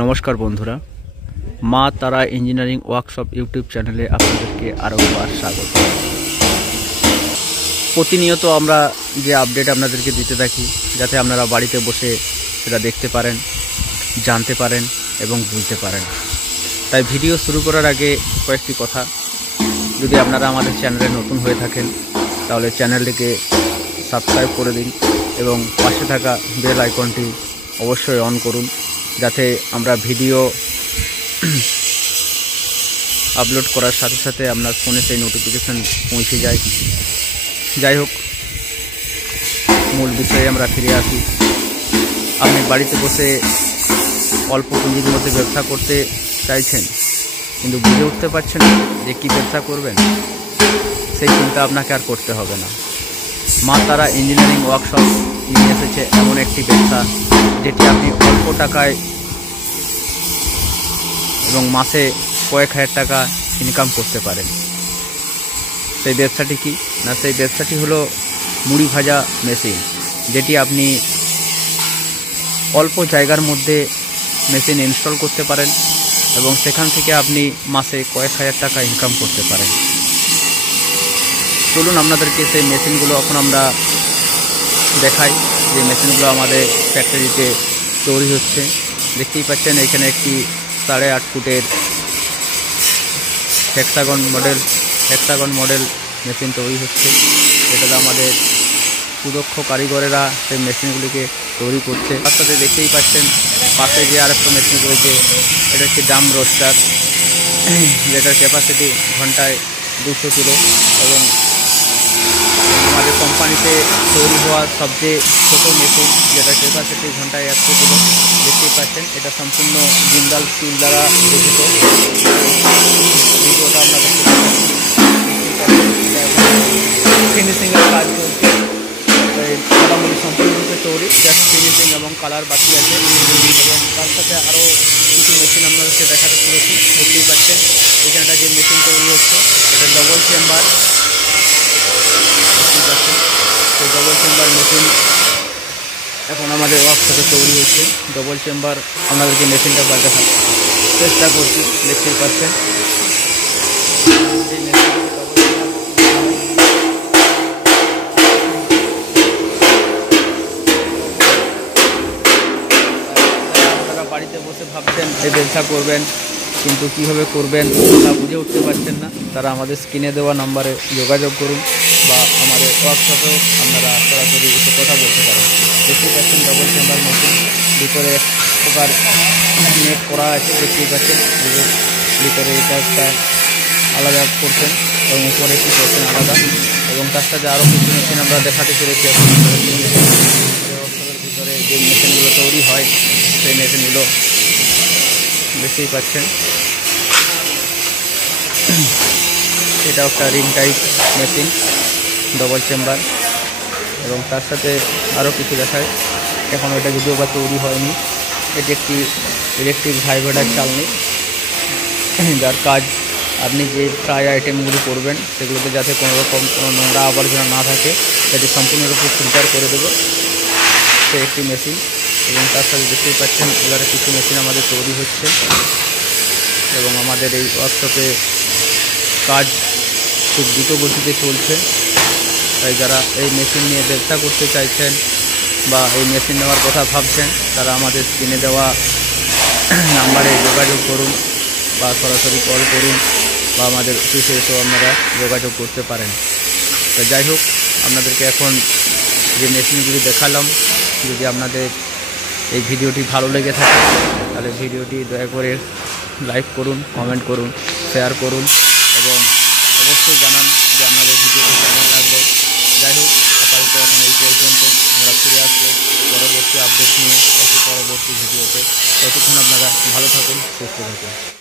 নমস্কার বন্ধুরা, মা তারা ইঞ্জিনিয়ারিং ওয়ার্কশপ ইউটিউব চ্যানেলে আপনাদেরকে আরও একবার স্বাগত। প্রতিনিয়ত আমরা যে আপডেট আপনাদেরকে দিতে থাকি, যাতে আপনারা বাড়িতে বসে সেটা দেখতে পারেন, জানতে পারেন এবং বুঝতে পারেন। তাই ভিডিও শুরু করার আগে কয়েকটি কথা। যদি আপনারা আমাদের চ্যানেলে নতুন হয়ে থাকেন তাহলে চ্যানেলটিকে সাবস্ক্রাইব করে দিন এবং পাশে থাকা বেল আইকনটি অবশ্যই অন করুন, যাতে আমরা ভিডিও আপলোড করার সাথে সাথে আপনার ফোনে সেই নোটিফিকেশান পৌঁছে যায়। যাই হোক, মূল বিষয়ে আমরা ফিরে আসি। আপনি বাড়িতে বসে অল্প পুঁজির মধ্যে ব্যবসা করতে চাইছেন, কিন্তু বুঝে উঠতে পারছেন যে কী ব্যবসা করবেন। সেই চিন্তা আপনাকে আর করতে হবে না। মা তারা ইঞ্জিনিয়ারিং ওয়ার্কশপ নিয়ে এসেছে এমন একটি ব্যবসা, যেটি আপনি অল্প টাকায় এবং মাসে কয়েক হাজার টাকা ইনকাম করতে পারেন। সেই ব্যবসাটি কি না, সেই ব্যবসাটি হলো মুড়ি ভাজা মেশিন, যেটি আপনি অল্প জায়গার মধ্যে মেশিন ইনস্টল করতে পারেন এবং সেখান থেকে আপনি মাসে কয়েক হাজার টাকা ইনকাম করতে পারেন। চলুন আপনাদেরকে সেই মেশিনগুলো এখন আমরা দেখাই। যে মেশিনগুলো আমাদের ফ্যাক্টরিতে তৈরি হচ্ছে। দেখতেই পাচ্ছেন এখানে একটি 8.5 ফুটের হেক্সাগন মডেল মেশিন তৈরি হচ্ছে। এটাতে আমাদের সুদক্ষ কারিগরেরা সেই মেশিনগুলিকে তৈরি করছে। তার সাথে দেখতেই পাচ্ছেন পাশে যে আরেকটা মেশিন রয়েছে, এটা হচ্ছে ড্রাম রোস্টার, যেটার ক্যাপাসিটি ঘন্টায় 200 কিলো এবং আমাদের কোম্পানিতে তৈরি হওয়া সবচেয়ে ছোটো মেশিন, যেটা ক্যাপাসিটি ঘন্টায় 100 কিলো। দেখতেই পাচ্ছেন এটা সম্পূর্ণ জিন্দাল স্টিল দ্বারা গঠিত। ভিডিওটা আপনাদের ফিনিশিংয়ের কাজ চলছে, মোটামুটি সম্পূর্ণরূপে তৈরি, জাস্ট ফিনিশিং এবং কালার বাকি আছে। এবং তার সাথে আরও কিছু মেশিন আপনাদেরকে দেখাতে চলেছি। দেখতেই পাচ্ছেন এখানটা যে মেশিন তৈরি হচ্ছে, এটা ডবল চেম্বার। সেই ডবল চেম্বার মেশিন এখন আমাদের ওয়ার্কশপে তৈরি হচ্ছে। ডবল চেম্বার আপনাদেরকে মেশিনটা দেখার চেষ্টা করছি। দেখতেই পাচ্ছেন এই মেশিন আপনারা বাড়িতে বসে ভাবছেন এই ব্যবসা করবেন, কিন্তু কীভাবে করবেন তা বুঝে উঠতে পারছেন না, তারা আমাদের স্ক্রিনে দেওয়া নাম্বারে যোগাযোগ করুন বা আমাদের ওয়ার্কশপেও আপনারা সরাসরি এসে কথা বলতে পারেন। দেখতেই পাচ্ছেন ডবল চেম্বার মেশিন, ভিতরে এক প্রকার নেট করা আছে। দেখতেই পাচ্ছেন ভিতরে এটা একটা আলাদা করছেন এবং উপরে একটি করছেন আলাদা, এবং তার সাথে আরও কিছু মেশিন আমরা দেখাতে চলেছি। এখন ওয়ার্কশপের ভিতরে যে মেশিনগুলো তৈরি হয় সেই মেশিনগুলো দেখতেই পাচ্ছেন। এটা একটা ring type machine, double chamber, এবং তার সাথে আরও কিছু দেখায়। এখন ওটা যদিও বা তৈরি হয়নি। এটি একটি ইলেকট্রিক ভাইব্রেটর চালনি, যার কাজ আপনি যে ফ্রাই আইটেমগুলি করবেন সেগুলোতে যাতে কোনো রকম কোনো নোংরা আবর্জনা না থাকে, সেটি সম্পূর্ণরূপে ফিল্টার করে দেবে সে একটি মেশিন। এবং তার সাথে দেখতেই পাচ্ছেন এবারে কিছু মেশিন আমাদের তৈরি হচ্ছে এবং আমাদের এই ওয়ার্কশপে কাজ খুব দ্রুত গতিতে চলছে। তাই যারা এই মেশিন নিয়ে ব্যবসা করতে চাইছেন বা এই মেশিন নেওয়ার কথা ভাবছেন, তারা আমাদের স্ক্রিনে দেওয়া নাম্বারে যোগাযোগ করুন বা সরাসরি কল করুন বা আমাদের অফিসে এসেও আপনারা যোগাযোগ করতে পারেন। তো যাই হোক, আপনাদেরকে এখন যে মেশিনগুলি দেখালাম, যদি আপনাদের এই ভিডিওটি ভালো লেগে থাকে তাহলে ভিডিওটি দয়া করে লাইক করুন, কমেন্ট করুন, শেয়ার করুন এবং অবশ্যই জানান যে আপনাদের ভিডিওটি কেমন লাগলো। যাই হোক, আপাতত এখন এই পর্যন্ত। আমরা ফিরে আসবো পরবর্তী আপডেট নিয়ে পরবর্তী ভিডিওতে। ততক্ষণ আপনারা ভালো থাকুন, সুস্থ থাকুন।